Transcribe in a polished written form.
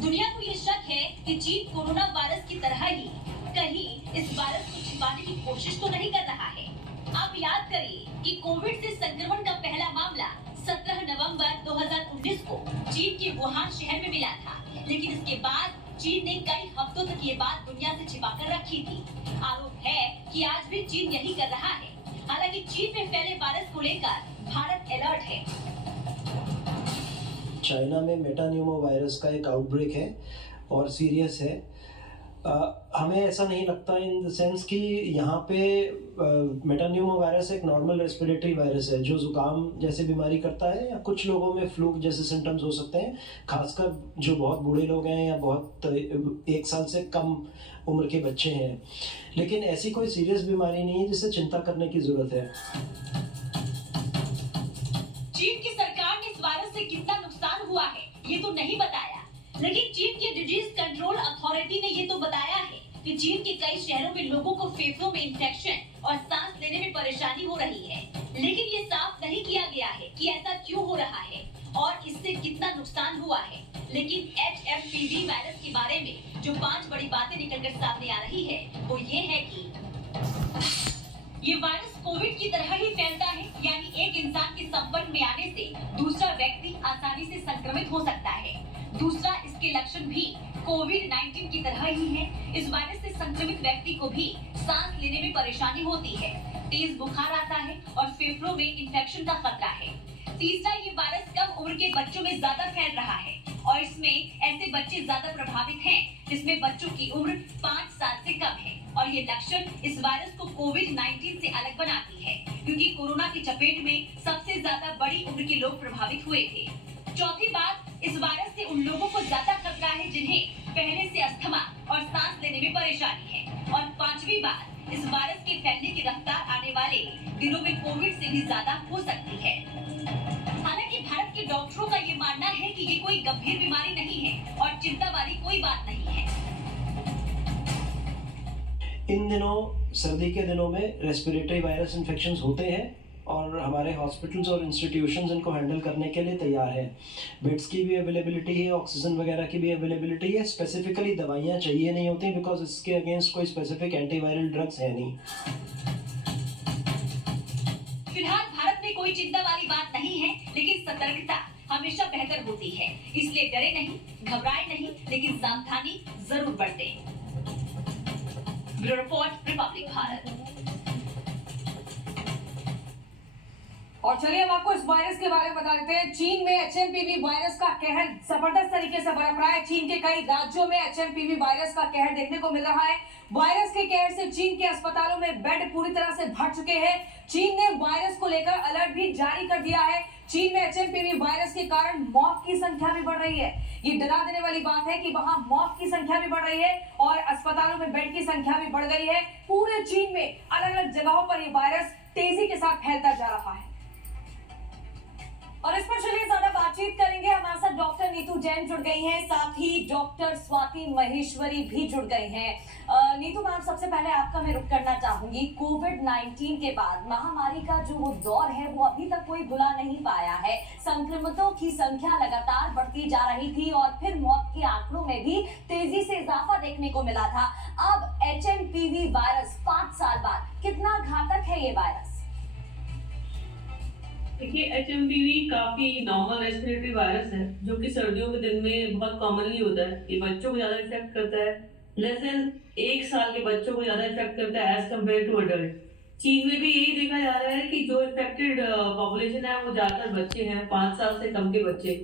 दुनिया को ये शक है कि चीन कोरोना वायरस की तरह ही कहीं इस वायरस को छिपाने की कोशिश तो नहीं कर रहा है। आप याद करिए कि कोविड से संक्रमण का पहला मामला 17 नवंबर 2019 को चीन के वुहान शहर में मिला था, लेकिन इसके बाद चीन ने कई हफ्तों तक ये बात दुनिया से छिपाकर रखी थी। आरोप है कि आज भी चीन यही कर रहा है। हालांकि चीन में फैले वायरस को लेकर भारत अलर्ट है। चाइना में मेटान्यूमो वायरस का एक आउटब्रेक है और सीरियस है। हमें ऐसा नहीं लगता इन द सेंस कि यहाँ पे मेटान्यूमो वायरस एक नॉर्मल रेस्पिरेटरी वायरस है जो जुकाम जैसे बीमारी करता है, या कुछ लोगों में फ्लू जैसे सिम्टम्स हो सकते हैं, खासकर जो बहुत बूढ़े लोग हैं या बहुत 1 साल से कम उम्र के बच्चे हैं। लेकिन ऐसी कोई सीरियस बीमारी नहीं है जिससे चिंता करने की ज़रूरत है। चीन की सरकार ने इस वायरस से कितना नुकसान हुआ है ये तो नहीं बताया, लेकिन चीन के डिजीज कंट्रोल अथॉरिटी ने ये तो बताया है कि चीन के कई शहरों में लोगों को फेफड़ों में इंफेक्शन और सांस लेने में परेशानी हो रही है। लेकिन ये साफ नहीं किया गया है कि ऐसा क्यों हो रहा है और इससे कितना नुकसान हुआ है। लेकिन HMPV वायरस के बारे में जो 5 बड़ी बातें निकलकर सामने आ रही है वो ये है कि ये वायरस कोविड की तरह ही फैलता है, यानी एक इंसान के संपर्क में आने से दूसरा व्यक्ति आसानी से संक्रमित हो सकता है। दूसरा, इसके लक्षण भी कोविड-19 की तरह ही है। इस वायरस से संक्रमित व्यक्ति को भी सांस लेने में परेशानी होती है, तेज बुखार आता है और फेफड़ों में इंफेक्शन का खतरा है। तीसरा, ये वायरस कम उम्र के बच्चों में ज्यादा फैल रहा है और इसमें ऐसे बच्चे ज्यादा प्रभावित हैं जिसमें बच्चों की उम्र 5 साल से कम है। और ये लक्षण इस वायरस को कोविड-19 से अलग बनाती है, क्योंकि कोरोना की चपेट में सबसे ज्यादा बड़ी उम्र के लोग प्रभावित हुए थे। चौथी बात, इस वायरस से उन लोगों को ज्यादा खतरा है जिन्हें पहले से अस्थमा और सांस लेने में परेशानी है। और पांचवी बात, इस वायरस के फैलने की रफ्तार आने वाले दिनों में कोविड से भी ज्यादा हो सकती है। हालांकि भारत के डॉक्टरों का ये मानना है कि ये कोई गंभीर बीमारी नहीं है और चिंता वाली कोई बात नहीं है। इन दिनों, सर्दी के दिनों में रेस्पिरेटरी वायरस इन्फेक्शंस होते हैं और हमारे हॉस्पिटल्स और इंस्टीट्यूशंस इनको हैंडल करने के लिए तैयार हैं। बेड्स की भी अवेलेबिलिटी है, ऑक्सीजन वगैरह की भी अवेलेबिलिटी है। स्पेसिफिकली दवाइयाँ चाहिए नहीं होती बिकॉज इसके अगेंस्ट कोई स्पेसिफिक एंटीवायरल ड्रग्स है नहीं। फिलहाल भारत में कोई चिंता वाली बात नहीं है, लेकिन सतर्कता हमेशा बेहतर होती है। इसलिए डरे नहीं, घबराए नहीं, लेकिन सावधानी जरूर बरतें। Bureau report, Republic Bharat. और चलिए हम आपको इस वायरस के बारे में बता देते हैं। चीन में HMPV वायरस का कहर जबरदस्त तरीके से बरप रहा है। चीन के कई राज्यों में HMPV वायरस का कहर देखने को मिल रहा है। वायरस के कहर से चीन के अस्पतालों में बेड पूरी तरह से भर चुके हैं। चीन ने वायरस को लेकर अलर्ट भी जारी कर दिया है। चीन में HMPV वायरस के कारण मौत की संख्या भी बढ़ रही है। ये डरा देने वाली बात है कि वहां मौत की संख्या भी बढ़ रही है और अस्पतालों में बेड की संख्या भी बढ़ गई है। पूरे चीन में अलग अलग जगहों पर ये वायरस तेजी के साथ फैलता जा रहा है। और इस पर चलिए ज्यादा बातचीत करेंगे। हमारे साथ डॉक्टर नीतू जैन जुड़ गई हैं, साथ ही डॉक्टर स्वाति महेश्वरी भी जुड़ गई हैं। नीतू मैम, सबसे पहले आपका मैं रुख करना चाहूंगी। कोविड-19 के बाद महामारी का जो वो दौर है वो अभी तक कोई भुला नहीं पाया है। संक्रमितों की संख्या लगातार बढ़ती जा रही थी और फिर मौत के आंकड़ों में भी तेजी से इजाफा देखने को मिला था। अब HMPV वायरस 5 साल बाद कितना घातक है ये वायरस? देखिए, HMPV काफी नॉर्मल रेस्पिरेटरी वायरस है जो कि सर्दियों के दिन में बहुत कॉमनली होता है। ये बच्चों को ज्यादा इफेक्ट करता है, लेस देन 1 साल के बच्चों को ज्यादा इफेक्ट करता है एज कम्पेयर टू अडल्ट। चीन में भी यही देखा जा रहा है कि जो इफेक्टेड पॉपुलेशन है वो ज्यादातर बच्चे हैं, 5 साल से कम के बच्चे।